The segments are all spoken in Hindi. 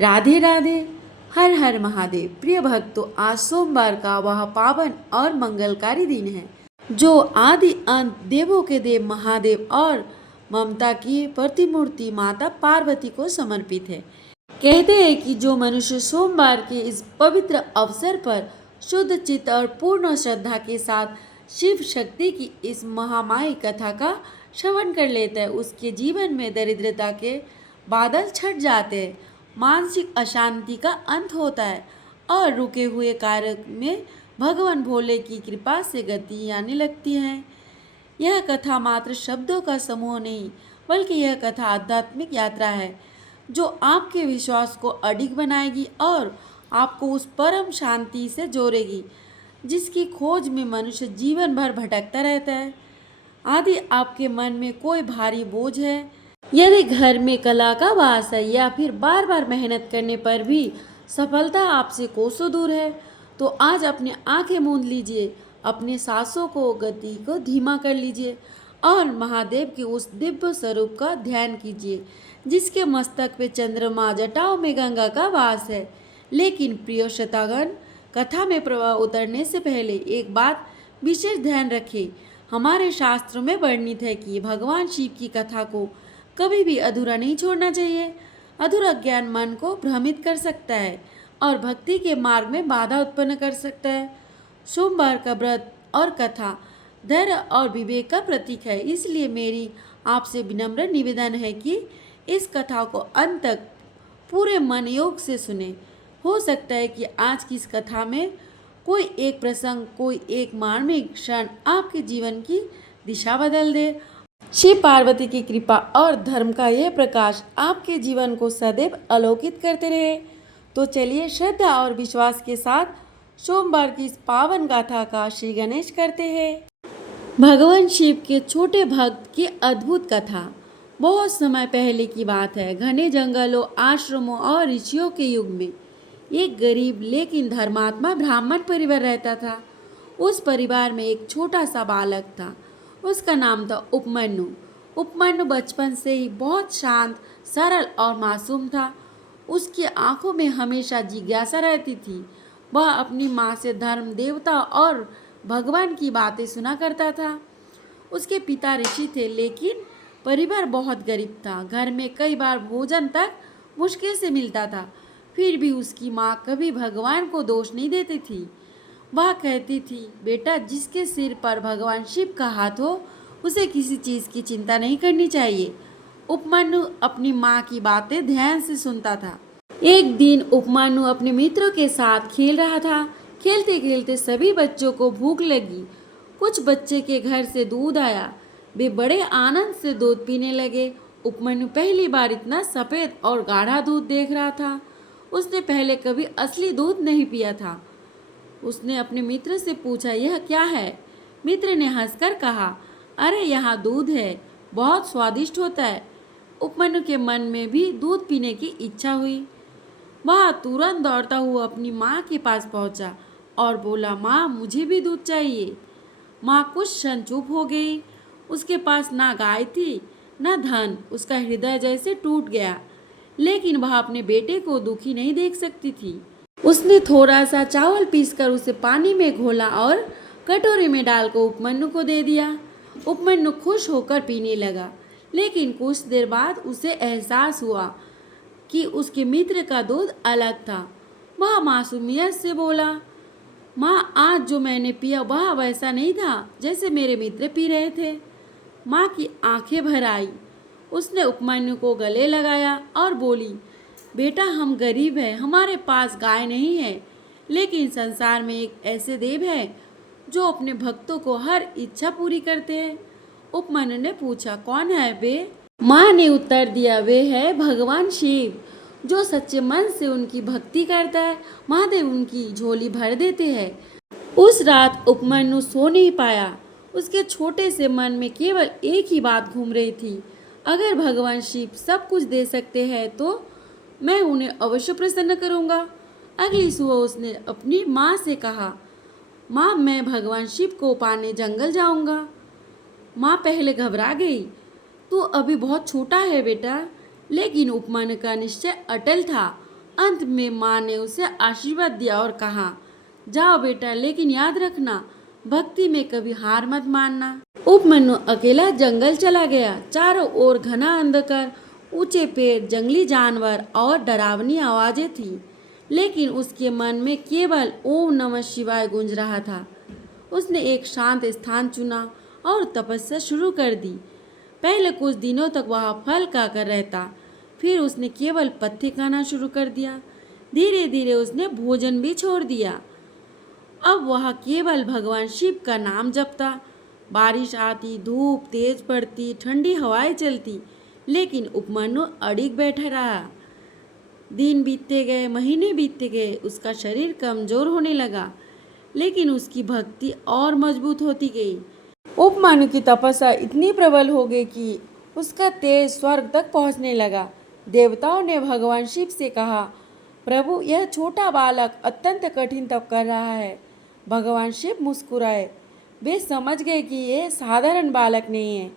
राधे राधे। हर हर महादेव। प्रिय भक्तों, आज सोमवार का वह पावन और मंगलकारी दिन है जो आदि अंत देवों के देव महादेव और ममता की प्रतिमूर्ति माता पार्वती को समर्पित है। कहते हैं कि जो मनुष्य सोमवार के इस पवित्र अवसर पर शुद्ध चित्त और पूर्ण श्रद्धा के साथ शिव शक्ति की इस महामाई कथा का श्रवण कर लेता है, उसके जीवन में दरिद्रता के बादल छट जाते हैं, मानसिक अशांति का अंत होता है और रुके हुए कार्य में भगवान भोले की कृपा से गति आने लगती है। यह कथा मात्र शब्दों का समूह नहीं, बल्कि यह कथा आध्यात्मिक यात्रा है जो आपके विश्वास को अडिग बनाएगी और आपको उस परम शांति से जोड़ेगी जिसकी खोज में मनुष्य जीवन भर भटकता रहता है। यदि आपके मन में कोई भारी बोझ है, यदि घर में कला का वास है या फिर बार बार मेहनत करने पर भी सफलता आपसे कोसों दूर है, तो आज अपनी आंखें मूंद लीजिए, अपने सांसों को गति को धीमा कर लीजिए और महादेव के उस दिव्य स्वरूप का ध्यान कीजिए जिसके मस्तक पे चंद्रमा, जटाओं में गंगा का वास है। लेकिन प्रिय श्रोतागण, कथा में प्रवाह उतरने से पहले एक बात विशेष ध्यान रखें। हमारे शास्त्रों में वर्णित है कि भगवान शिव की कथा को कभी भी अधूरा नहीं छोड़ना चाहिए। अधूरा ज्ञान मन को भ्रमित कर सकता है और भक्ति के मार्ग में बाधा उत्पन्न कर सकता है। सोमवार का व्रत और कथा धैर्य और विवेक का प्रतीक है, इसलिए मेरी आपसे विनम्र निवेदन है कि इस कथा को अंत तक पूरे मन योग से सुने। हो सकता है कि आज की इस कथा में कोई एक प्रसंग, कोई एक मार्मिक क्षण आपके जीवन की दिशा बदल दे। शिव पार्वती की कृपा और धर्म का यह प्रकाश आपके जीवन को सदैव आलोकित करते रहे। तो चलिए श्रद्धा और विश्वास के साथ सोमवार की इस पावन गाथा का श्री गणेश करते हैं। भगवान शिव के छोटे भक्त की अद्भुत कथा। बहुत समय पहले की बात है। घने जंगलों, आश्रमों और ऋषियों के युग में एक गरीब लेकिन धर्मात्मा ब्राह्मण परिवार रहता था। उस परिवार में एक छोटा सा बालक था। उसका नाम था उपमन्यु। उपमन्यु बचपन से ही बहुत शांत, सरल और मासूम था। उसकी आंखों में हमेशा जिज्ञासा रहती थी। वह अपनी माँ से धर्म, देवता और भगवान की बातें सुना करता था। उसके पिता ऋषि थे, लेकिन परिवार बहुत गरीब था। घर में कई बार भोजन तक मुश्किल से मिलता था। फिर भी उसकी माँ कभी भगवान को दोष नहीं देती थी। वह कहती थी, बेटा, जिसके सिर पर भगवान शिव का हाथ हो उसे किसी चीज़ की चिंता नहीं करनी चाहिए। उपमन्यु अपनी माँ की बातें ध्यान से सुनता था। एक दिन उपमन्यु अपने मित्रों के साथ खेल रहा था। खेलते खेलते सभी बच्चों को भूख लगी। कुछ बच्चे के घर से दूध आया। वे बड़े आनंद से दूध पीने लगे। उपमन्यु पहली बार इतना सफ़ेद और गाढ़ा दूध देख रहा था। उसने पहले कभी असली दूध नहीं पिया था। उसने अपने मित्र से पूछा, यह क्या है? मित्र ने हंसकर कहा, अरे यहाँ दूध है, बहुत स्वादिष्ट होता है। उपमन्यु के मन में भी दूध पीने की इच्छा हुई। वह तुरंत दौड़ता हुआ अपनी माँ के पास पहुँचा और बोला, माँ, मुझे भी दूध चाहिए। माँ कुछ क्षण चुप हो गई। उसके पास ना गाय थी ना धन। उसका हृदय जैसे टूट गया, लेकिन वह अपने बेटे को दुखी नहीं देख सकती थी। उसने थोड़ा सा चावल पीसकर उसे पानी में घोला और कटोरे में डालकर उपमन्यु को दे दिया। उपमन्यु खुश होकर पीने लगा, लेकिन कुछ देर बाद उसे एहसास हुआ कि उसके मित्र का दूध अलग था। वह मासूमियत से बोला, माँ, आज जो मैंने पिया वह वैसा नहीं था जैसे मेरे मित्र पी रहे थे। माँ की आंखें भर आई। उसने उपमन्यु को गले लगाया और बोली, बेटा, हम गरीब हैं, हमारे पास गाय नहीं है, लेकिन संसार में एक ऐसे देव है जो अपने भक्तों को हर इच्छा पूरी करते हैं। उपमन्यु ने पूछा, कौन है वे? माँ ने उत्तर दिया, वे है भगवान शिव। जो सच्चे मन से उनकी भक्ति करता है, महादेव उनकी झोली भर देते हैं। उस रात उपमन्यु सो नहीं पाया। उसके छोटे से मन में केवल एक ही बात घूम रही थी, अगर भगवान शिव सब कुछ दे सकते हैं तो मैं उन्हें अवश्य प्रसन्न करूंगा। अगली सुबह उसने अपनी माँ से कहा, माँ, मैं भगवान शिव को पाने जंगल जाऊंगा। माँ पहले घबरा गई। तू अभी बहुत छोटा है बेटा, लेकिन उपमन्यु का निश्चय अटल था अंत में माँ ने उसे आशीर्वाद दिया और कहा, जाओ बेटा, लेकिन याद रखना, भक्ति में कभी हार मत मानना। उपमन्यु अकेला जंगल चला गया। चारों ओर घना अंधकार, ऊंचे पेड़, जंगली जानवर और डरावनी आवाजें थी, लेकिन उसके मन में केवल ओम नमः शिवाय गूंज रहा था। उसने एक शांत स्थान चुना और तपस्या शुरू कर दी। पहले कुछ दिनों तक वह फल खाकर रहता, फिर उसने केवल पत्ते खाना शुरू कर दिया। धीरे धीरे उसने भोजन भी छोड़ दिया। अब वह केवल भगवान शिव का नाम जपता। बारिश आती, धूप तेज पड़ती, ठंडी हवाएं चलती, लेकिन उपमन्यु अड़िग बैठा रहा। दिन बीतते गए, महीने बीतते गए, उसका शरीर कमजोर होने लगा, लेकिन उसकी भक्ति और मजबूत होती गई। उपमन्यु की तपस्या इतनी प्रबल हो गई कि उसका तेज स्वर्ग तक पहुंचने लगा। देवताओं ने भगवान शिव से कहा, प्रभु, यह छोटा बालक अत्यंत कठिन तप कर रहा है। भगवान शिव मुस्कुराए। वे समझ गए कि यह साधारण बालक नहीं है,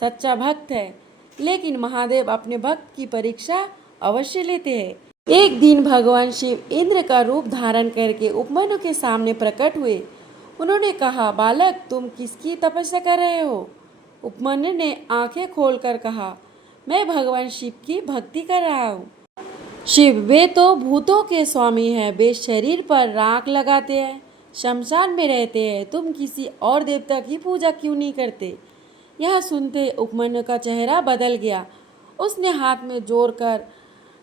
सच्चा भक्त है। लेकिन महादेव अपने भक्त की परीक्षा अवश्य लेते हैं। एक दिन भगवान शिव इंद्र का रूप धारण करके उपमन्यु के सामने प्रकट हुए। उन्होंने कहा, बालक, तुम किसकी तपस्या कर रहे हो? उपमन्यु ने आंखें खोलकर कहा, मैं भगवान शिव की भक्ति कर रहा हूँ। शिव, वे तो भूतों के स्वामी हैं। वे शरीर पर राख लगाते हैं, शमशान में रहते हैं। तुम किसी और देवता की पूजा क्यों नहीं करते? यह सुनते उपमन्यु का चेहरा बदल गया। उसने हाथ में जोड़कर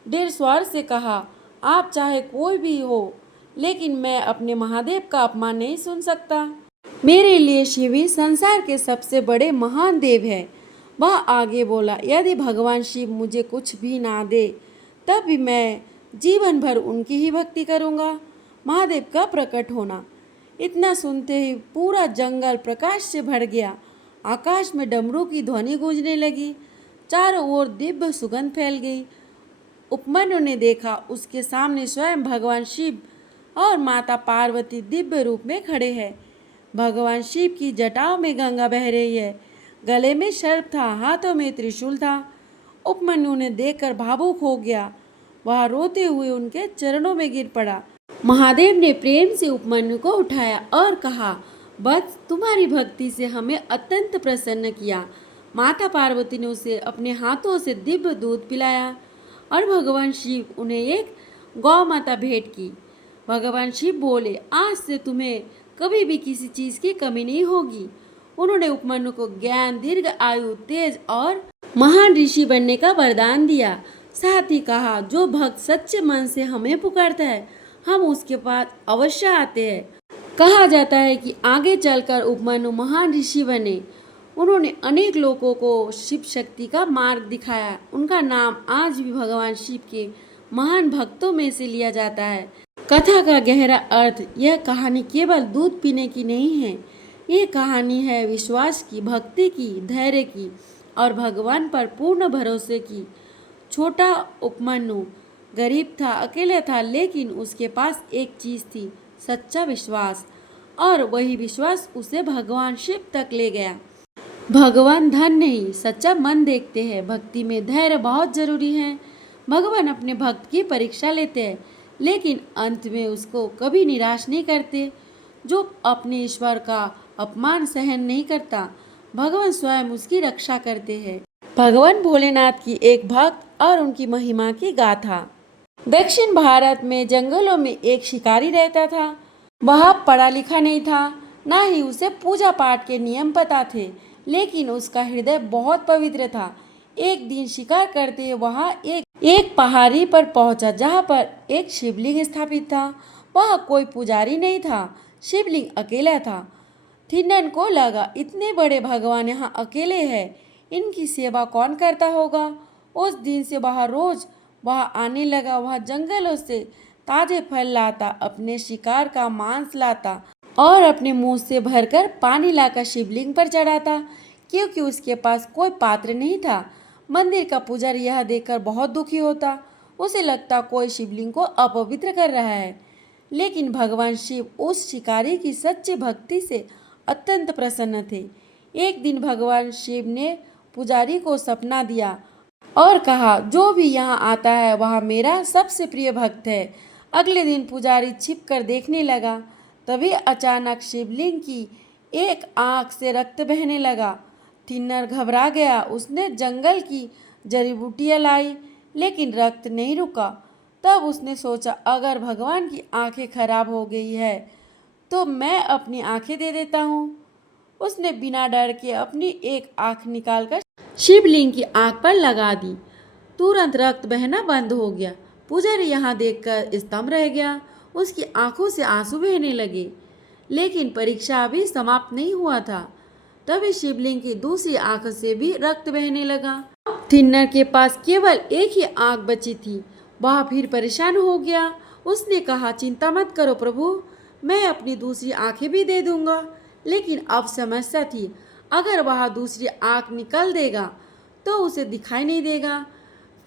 दृढ़ स्वर से कहा, आप चाहे कोई भी हो, लेकिन मैं अपने महादेव का अपमान नहीं सुन सकता। मेरे लिए शिव ही संसार के सबसे बड़े महान देव है। वह आगे बोला, यदि भगवान शिव मुझे कुछ भी ना दे, तब भी मैं जीवन भर उनकी ही भक्ति करूंगा। महादेव का प्रकट होना। इतना सुनते ही पूरा जंगल प्रकाश से भर गया। आकाश में डमरू की ध्वनि गूंजने लगी। चारों ओर दिव्य सुगंध फैल गई। उपमन्यु ने देखा, उसके सामने स्वयं भगवान शिव और माता पार्वती दिव्य रूप में खड़े हैं। भगवान शिव की जटाओं में गंगा बह रही है, गले में सर्प था, हाथों में त्रिशूल था। उपमन्यु ने देखकर भावुक हो गया। वह रोते हुए उनके चरणों में गिर पड़ा। महादेव ने प्रेम से उपमन्यु को उठाया और कहा, बस तुम्हारी भक्ति से हमें अत्यंत प्रसन्न किया। माता पार्वती ने उसे अपने हाथों से दिव्य दूध पिलाया और भगवान शिव उन्हें एक गौ माता भेंट की। भगवान शिव बोले, आज से तुम्हें कभी भी किसी चीज की कमी नहीं होगी। उन्होंने उपमन्यु को ज्ञान, दीर्घ आयु, तेज और महान ऋषि बनने का वरदान दिया। साथ ही कहा, जो भक्त सच्चे मन से हमें पुकारता है, हम उसके पास अवश्य आते हैं। कहा जाता है कि आगे चलकर उपमन्यु महान ऋषि बने। उन्होंने अनेक लोगों को शिव शक्ति का मार्ग दिखाया। उनका नाम आज भी भगवान शिव के महान भक्तों में से लिया जाता है। कथा का गहरा अर्थ, यह कहानी केवल दूध पीने की नहीं है। ये कहानी है विश्वास की, भक्ति की, धैर्य की और भगवान पर पूर्ण भरोसे की। छोटा उपमन्यु गरीब था, अकेले था, लेकिन उसके पास एक चीज थी, सच्चा विश्वास। और वही विश्वास उसे भगवान शिव तक ले गया। भगवान धन नहीं, सच्चा मन देखते हैं। भक्ति में धैर्य बहुत जरूरी है। भगवान अपने भक्त की परीक्षा लेते हैं, लेकिन अंत में उसको कभी निराश नहीं करते। जो अपने ईश्वर का अपमान सहन नहीं करता, भगवान स्वयं उसकी रक्षा करते हैं। भगवान भोलेनाथ की एक भक्त और उनकी महिमा की गाथा। दक्षिण भारत में जंगलों में एक शिकारी रहता था। वह पढ़ा लिखा नहीं था, ना ही उसे पूजा पाठ के नियम पता थे, लेकिन उसका हृदय बहुत पवित्र था। एक दिन शिकार करते वह एक पहाड़ी पर पहुंचा, जहां पर एक शिवलिंग स्थापित था। वह कोई पुजारी नहीं था, शिवलिंग अकेला था। थिन्नन को लगा, इतने बड़े भगवान यहाँ अकेले हैं, इनकी सेवा कौन करता होगा। उस दिन से वह रोज वह आने लगा। वह जंगलों से ताजे फल लाता, अपने शिकार का मांस लाता और अपने मुंह से भरकर पानी लाकर शिवलिंग पर चढ़ाता, क्योंकि उसके पास कोई पात्र नहीं था। मंदिर का पुजारी यह देखकर बहुत दुखी होता। उसे लगता कोई शिवलिंग को अपवित्र कर रहा है। लेकिन भगवान शिव उस शिकारी की सच्ची भक्ति से अत्यंत प्रसन्न थे। एक दिन भगवान शिव ने पुजारी को सपना दिया और कहा, जो भी यहाँ आता है वह मेरा सबसे प्रिय भक्त है। अगले दिन पुजारी छिप कर देखने लगा। तभी अचानक शिवलिंग की एक आंख से रक्त बहने लगा। थिन्नर घबरा गया। उसने जंगल की जड़ी बूटियाँ लाई, लेकिन रक्त नहीं रुका। तब उसने सोचा, अगर भगवान की आंखें खराब हो गई है तो मैं अपनी आंखें दे देता हूँ। उसने बिना डर के अपनी एक आंख निकालकर शिवलिंग की आंख पर लगा दी। तुरंत रक्त बहना बंद हो गया। पुजारी यहाँ देखकर स्तंभ रह गया। उसकी आंखों से आंसू बहने लगे। लेकिन परीक्षा अभी समाप्त नहीं हुआ था। तभी शिवलिंग की दूसरी आंख से भी रक्त बहने लगा। थिन्नर के पास केवल एक ही आंख बची थी। वह फिर परेशान हो गया। उसने कहा, चिंता मत करो प्रभु, मैं अपनी दूसरी आंखें भी दे दूंगा। लेकिन अब समस्या थी, अगर वह दूसरी आंख निकल देगा तो उसे दिखाई नहीं देगा।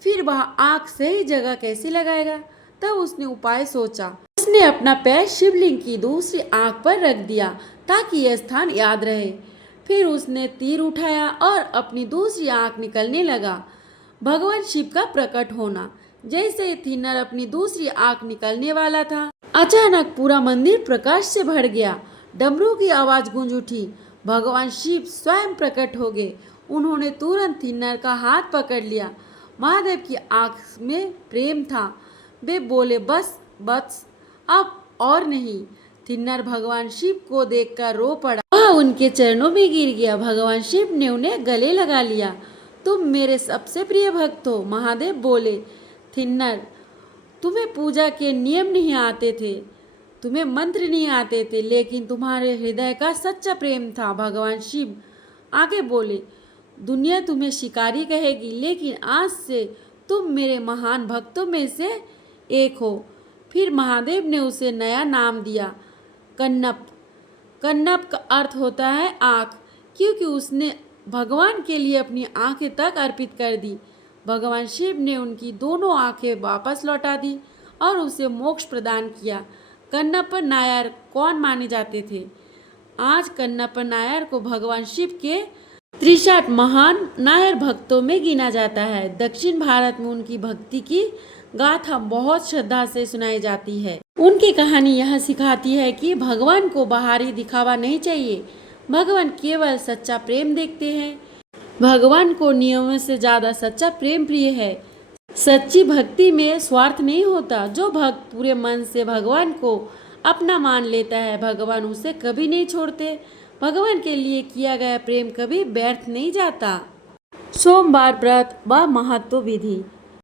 फिर वह आंख सही जगह कैसे लगाएगा? तब उसने उपाय सोचा। उसने अपना पैर शिवलिंग की दूसरी आंख पर रख दिया ताकि यह स्थान याद रहे। फिर उसने तीर उठाया और अपनी दूसरी आंख निकलने लगा। भगवान शिव का प्रकट होना। जैसे थिन्नर अपनी दूसरी आंख निकलने वाला था, अचानक पूरा मंदिर प्रकाश से भर गया। डमरू की आवाज गूंज उठी। भगवान शिव स्वयं प्रकट हो गए। उन्होंने तुरंत थिन्नर का हाथ पकड़ लिया। महादेव की आंख में प्रेम था। वे बोले, बस बस, अब और नहीं। थिन्नर भगवान शिव को देखकर रो पड़ा। वह उनके चरणों में गिर गया। भगवान शिव ने उन्हें गले लगा लिया। तुम मेरे सबसे प्रिय भक्त हो। महादेव बोले, थिन्नर, तुम्हें पूजा के नियम नहीं आते थे, तुम्हें मंत्र नहीं आते थे, लेकिन तुम्हारे हृदय का सच्चा प्रेम था। भगवान शिव आगे बोले, दुनिया तुम्हें शिकारी कहेगी, लेकिन आज से तुम मेरे महान भक्तों में से एक हो। फिर महादेव ने उसे नया नाम दिया, कन्नप। कन्नप का अर्थ होता है आँख, क्योंकि उसने भगवान के लिए अपनी आंखें तक अर्पित कर दी। भगवान शिव ने उनकी दोनों आंखें वापस लौटा दी और उसे मोक्ष प्रदान किया। कन्नप्पा नायर कौन माने जाते थे? आज कन्नप्पा नायर को भगवान शिव के 63 महान नायर भक्तों में गिना जाता है। दक्षिण भारत में उनकी भक्ति की गाथा बहुत श्रद्धा से सुनाई जाती है। उनकी कहानी यह सिखाती है कि भगवान को बाहरी दिखावा नहीं चाहिए। भगवान केवल सच्चा प्रेम देखते हैं। भगवान को नियमों से ज्यादा सच्चा प्रेम प्रिय है। सच्ची भक्ति में स्वार्थ नहीं होता। जो भक्त पूरे मन से भगवान को अपना मान लेता है, भगवान उसे कभी नहीं छोड़ते। भगवान के लिए किया गया प्रेम कभी व्यर्थ नहीं जाता। सोमवार व्रत व महत्व विधि।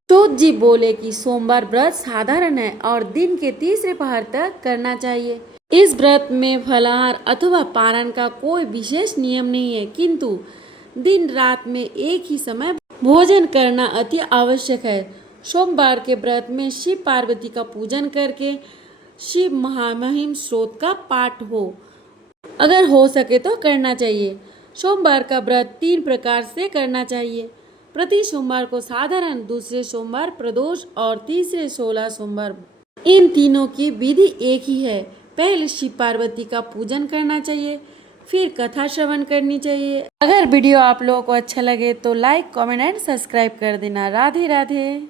सूत जी बोले कि सोमवार व्रत साधारण है और दिन के तीसरे पहर तक करना चाहिए। इस व्रत में फलाहार अथवा पारण का कोई विशेष नियम नहीं है, किंतु दिन रात में एक ही समय भोजन करना अति आवश्यक है। सोमवार के व्रत में शिव पार्वती का पूजन करके शिव महामहिम स्रोत का पाठ हो, अगर हो सके तो करना चाहिए। सोमवार का व्रत 3 प्रकार से करना चाहिए। प्रति सोमवार को साधारण, दूसरे सोमवार प्रदोष और तीसरे 16 सोमवार। इन तीनों की विधि एक ही है। पहले शिव पार्वती का पूजन करना चाहिए, फिर कथा श्रवण करनी चाहिए। अगर वीडियो आप लोगों को अच्छा लगे तो लाइक, कमेंट एंड सब्सक्राइब कर देना। राधे राधे।